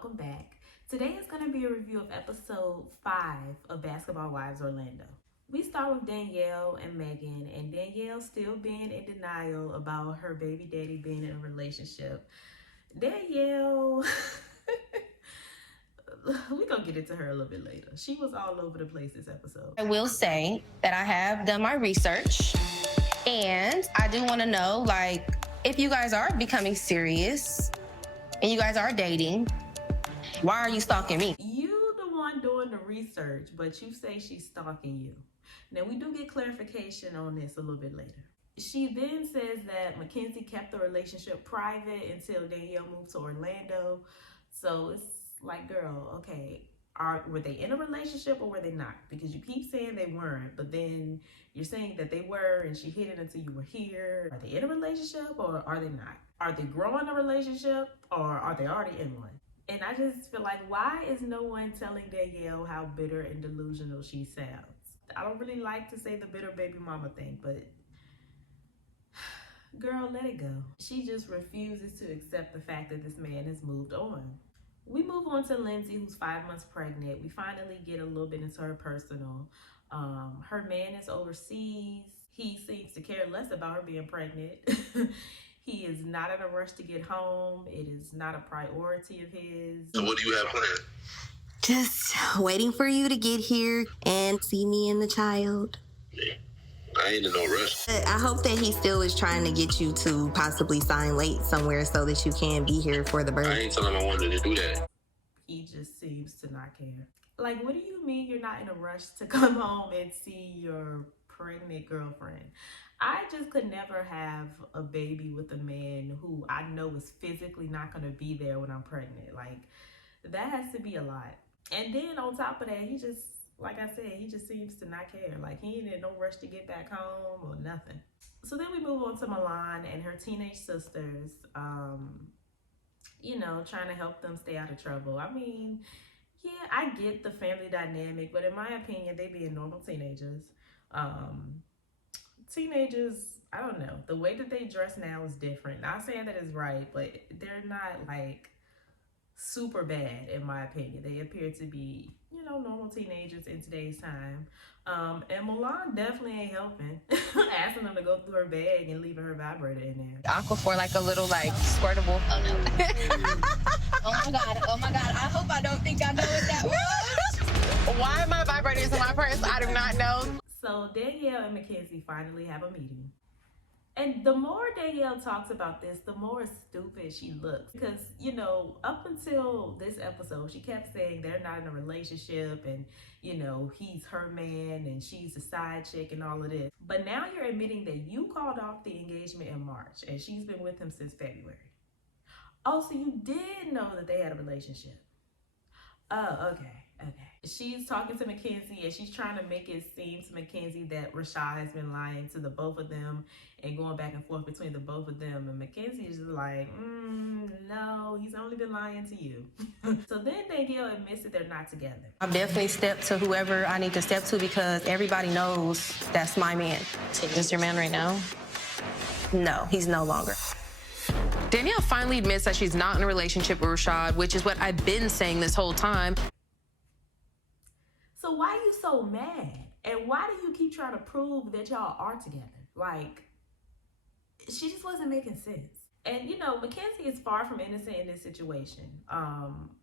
welcome back. Today is going to be a review of episode 5 of Basketball Wives Orlando. We start with Danielle and Mehgan, and Danielle still being in denial about her baby daddy being in a relationship. Danielle, we're going to get into her a little bit later. She was all over the place this episode. I will say that I have done my research, and I do want to know, if you guys are becoming serious and you guys are dating, why are you stalking me? You the one doing the research, but you say she's stalking you. Now, we do get clarification on this a little bit later. She then says that Mackenzie kept the relationship private until Danielle moved to Orlando. So it's like, girl, okay, were they in a relationship or were they not? Because you keep saying they weren't, but then you're saying that they were and she hid it until you were here. Are they in a relationship or are they not? Are they growing a relationship or are they already in one? And I just feel like, why is no one telling Danielle how bitter and delusional she sounds? I don't really like to say the bitter baby mama thing, but girl, let it go. She just refuses to accept the fact that this man has moved on. We move on to Lindsay, who's 5 months pregnant. We finally get a little bit into her personal. Her man is overseas. He seems to care less about her being pregnant. He is not in a rush to get home. It is not a priority of his. So what do you have planned? Just waiting for you to get here and see me and the child. Yeah. I ain't in no rush. I hope that he still is trying to get you to possibly sign late somewhere so that you can be here for the birth. I ain't telling him I wanted to do that. He just seems to not care. Like, what do you mean you're not in a rush to come home and see your pregnant girlfriend? I just could never have a baby with a man who I know is physically not going to be there when I'm pregnant. Like, that has to be a lot. And then on top of that, he just, like I said, he just seems to not care. Like, he ain't in no rush to get back home or nothing. So then we move on to Milan and her teenage sisters, trying to help them stay out of trouble. I mean, yeah, I get the family dynamic, but in my opinion, they being normal teenagers. Teenagers, I don't know. The way that they dress now is different. Not saying that it's right, but they're not like super bad in my opinion. They appear to be, normal teenagers in today's time. And Milan definitely ain't helping. Asking them to go through her bag and leaving her vibrator in there. Aquaphor, a little squirtable. Oh no. Oh my god. I hope I don't think I know what that was. Why am I vibrating in my purse? I do not know. So Danielle and Mackenzie finally have a meeting. And the more Danielle talks about this, the more stupid she looks. Because, up until this episode, she kept saying they're not in a relationship and, he's her man and she's a side chick and all of this. But now you're admitting that you called off the engagement in March and she's been with him since February. Oh, so you did know that they had a relationship. Oh, okay. She's talking to Mackenzie and she's trying to make it seem to Mackenzie that Rashad has been lying to the both of them and going back and forth between the both of them. And Mackenzie is just like, no, he's only been lying to you. So then Danielle admits that they're not together. I've definitely stepped to whoever I need to step to because everybody knows that's my man. Is this your man right now? No, he's no longer. Danielle finally admits that she's not in a relationship with Rashad, which is what I've been saying this whole time. So why are you so mad? And why do you keep trying to prove that y'all are together? She just wasn't making sense. And, Mackenzie is far from innocent in this situation.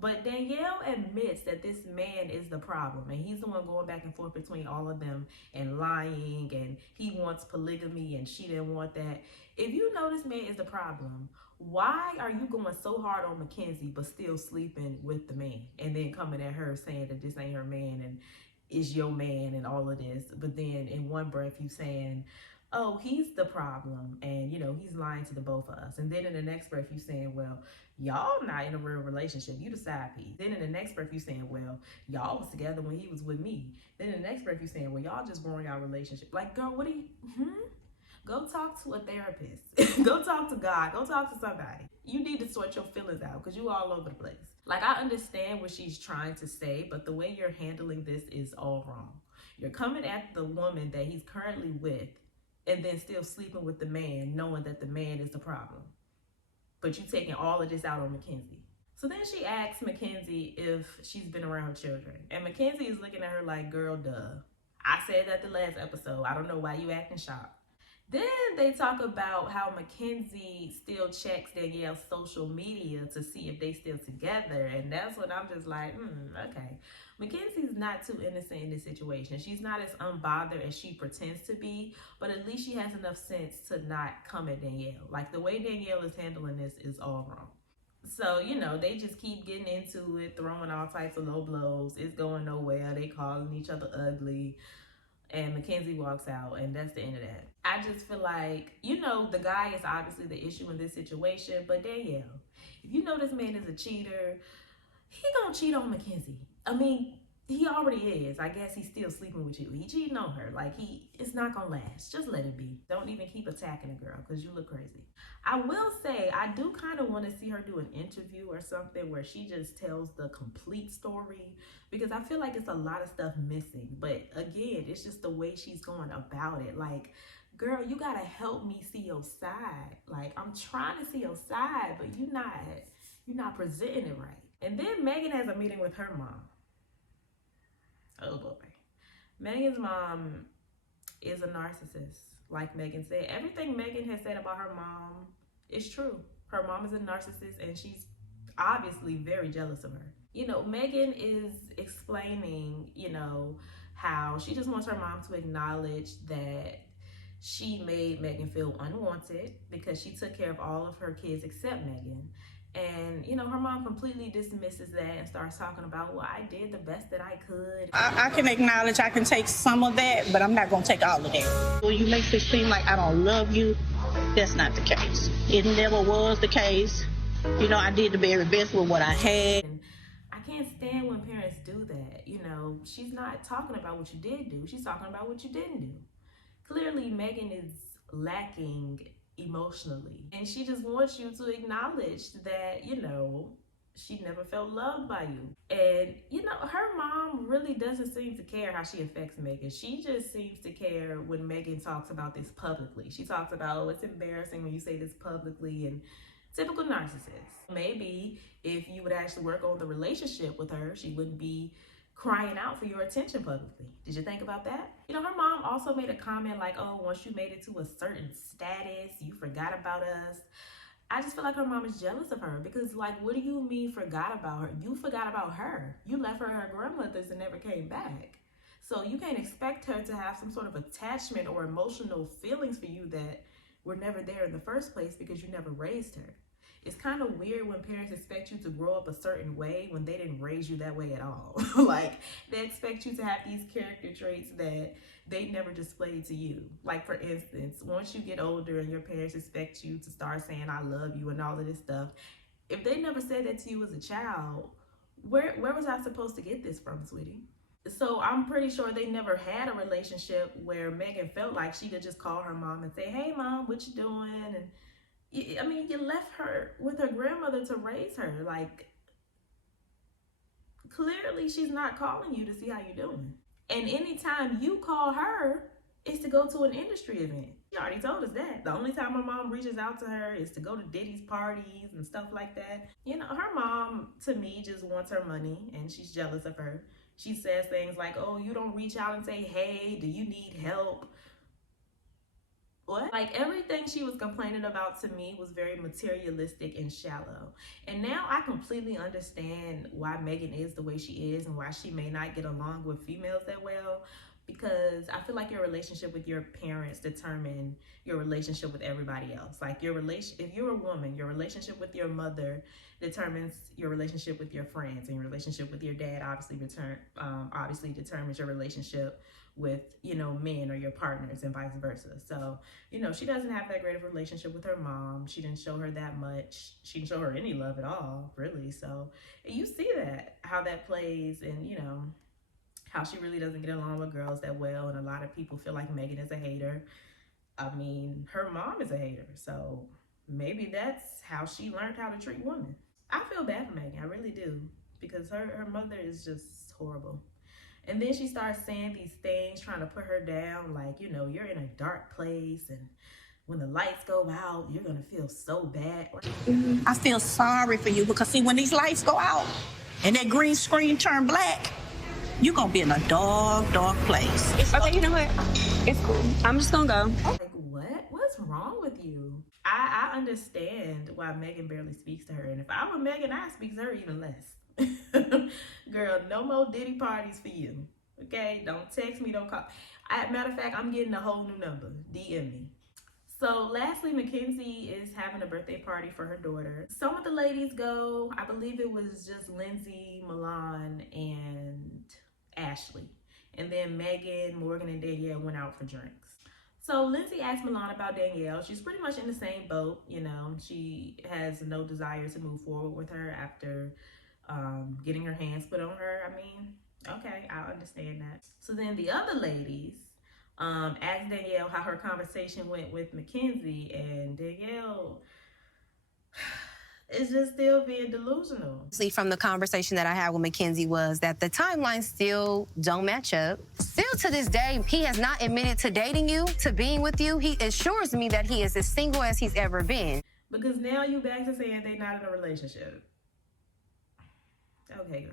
But Danielle admits that this man is the problem. And he's the one going back and forth between all of them and lying. And he wants polygamy and she didn't want that. If you know this man is the problem, why are you going so hard on Mackenzie but still sleeping with the man? And then coming at her saying that this ain't her man and is your man and all of this. But then in one breath you saying, oh, he's the problem and, he's lying to the both of us. And then in the next breath, you saying, well, y'all not in a real relationship. You the side piece. Then in the next breath, you saying, well, y'all was together when he was with me. Then in the next breath, you saying, well, y'all just growing our relationship. Like, girl, what do you, Go talk to a therapist. Go talk to God. Go talk to somebody. You need to sort your feelings out because you all over the place. I understand what she's trying to say, but the way you're handling this is all wrong. You're coming at the woman that he's currently with and then still sleeping with the man, knowing that the man is the problem. But you taking all of this out on Mackenzie. So then she asks Mackenzie if she's been around children. And Mackenzie is looking at her like, girl, duh. I said that the last episode. I don't know why you acting shocked. Then they talk about how Mackenzie still checks Danielle's social media to see if they still together. And that's when I'm just like, okay. Mackenzie's not too innocent in this situation. She's not as unbothered as she pretends to be, but at least she has enough sense to not come at Danielle. Like, the way Danielle is handling this is all wrong. So, you know, they just keep getting into it, throwing all types of low blows. It's going nowhere. They calling each other ugly. And Mackenzie walks out, and that's the end of that. I just feel like, you know, the guy is obviously the issue in this situation, but Danielle, if you know this man is a cheater, he gonna cheat on Mackenzie. I mean, he already is. I guess he's still sleeping with you. He cheating on her. Like, it's not gonna last. Just let it be. Don't even keep attacking a girl, because you look crazy. I will say, I do kind of want to see her do an interview or something where she just tells the complete story, because I feel like it's a lot of stuff missing. But again, it's just the way she's going about it. Like, girl, you gotta help me see your side. Like, I'm trying to see your side, but you're not presenting it right. And then Mehgan has a meeting with her mom. Oh boy. Mehgan's mom is a narcissist. Like Mehgan said, everything Mehgan has said about her mom is true. Her mom is a narcissist, and she's obviously very jealous of her. You know, Mehgan is explaining, you know, how she just wants her mom to acknowledge that she made Mehgan feel unwanted because she took care of all of her kids except Mehgan. And, you know, her mom completely dismisses that and starts talking about, well, I did the best that I could. I can acknowledge I can take some of that, but I'm not going to take all of that. Well, you make it seem like I don't love you. That's not the case. It never was the case. You know, I did the very best with what I had. And I can't stand when parents do that. You know, she's not talking about what you did do. She's talking about what you didn't do. Clearly, Mehgan is lacking emotionally, and she just wants you to acknowledge that, you know, she never felt loved by you. And, you know, her mom really doesn't seem to care how she affects Mehgan. She just seems to care when Mehgan talks about this publicly. She talks about, oh, it's embarrassing when you say this publicly, and typical narcissist. Maybe if you would actually work on the relationship with her, she wouldn't be crying out for your attention publicly. Did you think about that? You know, her mom also made a comment like, oh, once you made it to a certain status, you forgot about us. I just feel like her mom is jealous of her, because, like, what do you mean forgot about her? You forgot about her. You left her at her grandmother's and never came back. So you can't expect her to have some sort of attachment or emotional feelings for you that were never there in the first place because you never raised her. It's kind of weird when parents expect you to grow up a certain way when they didn't raise you that way at all. Like, they expect you to have these character traits that they never displayed to you. Like, for instance, once you get older and your parents expect you to start saying, I love you and all of this stuff, if they never said that to you as a child, where was I supposed to get this from, sweetie? So I'm pretty sure they never had a relationship where Mehgan felt like she could just call her mom and say, hey, mom, what you doing? And I mean, you left her with her grandmother to raise her. Like, clearly she's not calling you to see how you're doing. And anytime you call her, it's to go to an industry event. She already told us that. The only time her mom reaches out to her is to go to Diddy's parties and stuff like that. You know, her mom, to me, just wants her money, and she's jealous of her. She says things like, oh, you don't reach out and say, hey, do you need help? What? Like, everything she was complaining about to me was very materialistic and shallow. And now I completely understand why Mehgan is the way she is and why she may not get along with females that well, because I feel like your relationship with your parents determine your relationship with everybody else. Like, if you're a woman, your relationship with your mother determines your relationship with your friends, and your relationship with your dad obviously determines your relationship with, you know, men or your partners, and vice versa. So, you know, she doesn't have that great of a relationship with her mom. She didn't show her that much. She didn't show her any love at all, really. So you see that, how that plays, and, you know, how she really doesn't get along with girls that well. And a lot of people feel like Mehgan is a hater. I mean, her mom is a hater. So maybe that's how she learned how to treat women. I feel bad for Mehgan, I really do, because her mother is just horrible. And then she starts saying these things, trying to put her down, like, you know, you're in a dark place, and when the lights go out, you're gonna feel so bad. I feel sorry for you because see, when these lights go out and that green screen turn black, you're gonna be in a dark, dark place. Okay, you know what? It's cool. I'm just gonna go. Like, what? What's wrong with you? I understand why Mehgan barely speaks to her. And if I were Mehgan, I'd speak to her even less. Girl, no more Diddy parties for you. Okay? Don't text me, don't call. Matter of fact, I'm getting a whole new number. DM me. So lastly, Mackenzie is having a birthday party for her daughter. Some of the ladies go. I believe it was just Lindsay, Milan, and Ashley. And then Mehgan, Morgan, and Danielle went out for drinks. So Lindsay asked Milan about Danielle. She's pretty much in the same boat, you know. She has no desire to move forward with her after getting her hands put on her. I mean, okay, I understand that. So then the other ladies asked Danielle how her conversation went with Mackenzie, and Danielle is just still being delusional. From the conversation that I had with Mackenzie was that the timelines still don't match up. Still to this day, he has not admitted to dating you, to being with you. He assures me that he is as single as he's ever been. Because now you back to saying they're not in a relationship. Okay, girl.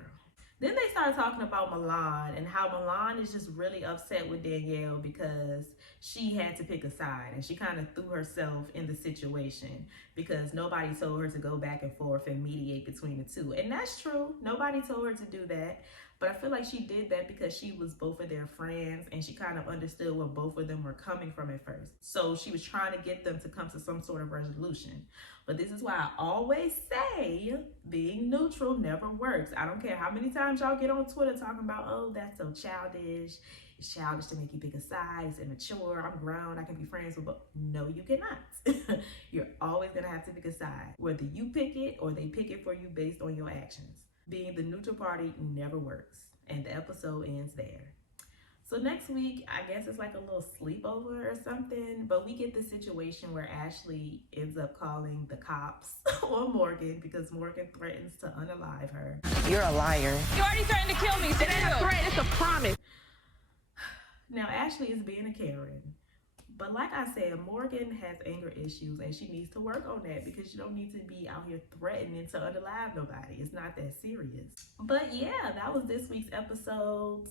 Then they started talking about Milan and how Milan is just really upset with Danielle because she had to pick a side and she kind of threw herself in the situation because nobody told her to go back and forth and mediate between the two. And that's true. Nobody told her to do that. But I feel like she did that because she was both of their friends and she kind of understood where both of them were coming from at first. So she was trying to get them to come to some sort of resolution. But this is why I always say being neutral never works. I don't care how many times y'all get on Twitter talking about, oh, that's so childish. It's childish to make you pick a side. It's immature. I'm grown. I can be friends with both. No, you cannot. You're always going to have to pick a side. Whether you pick it or they pick it for you based on your actions. Being the neutral party never works. And the episode ends there. So next week, I guess it's like a little sleepover or something, but we get the situation where Ashley ends up calling the cops on Morgan because Morgan threatens to unalive her. You're a liar. You already threatened to kill me. So it ain't a threat, it's a promise. Now, Ashley is being a Karen, but like I said, Morgan has anger issues and she needs to work on that because you don't need to be out here threatening to unalive nobody. It's not that serious. But yeah, that was this week's episode.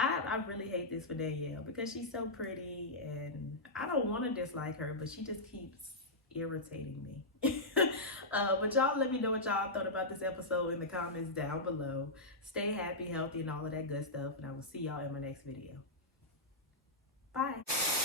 I really hate this for Danielle because she's so pretty and I don't want to dislike her, but she just keeps irritating me. But y'all let me know what y'all thought about this episode in the comments down below. Stay happy, healthy, and all of that good stuff, and I will see y'all in my next video. Bye.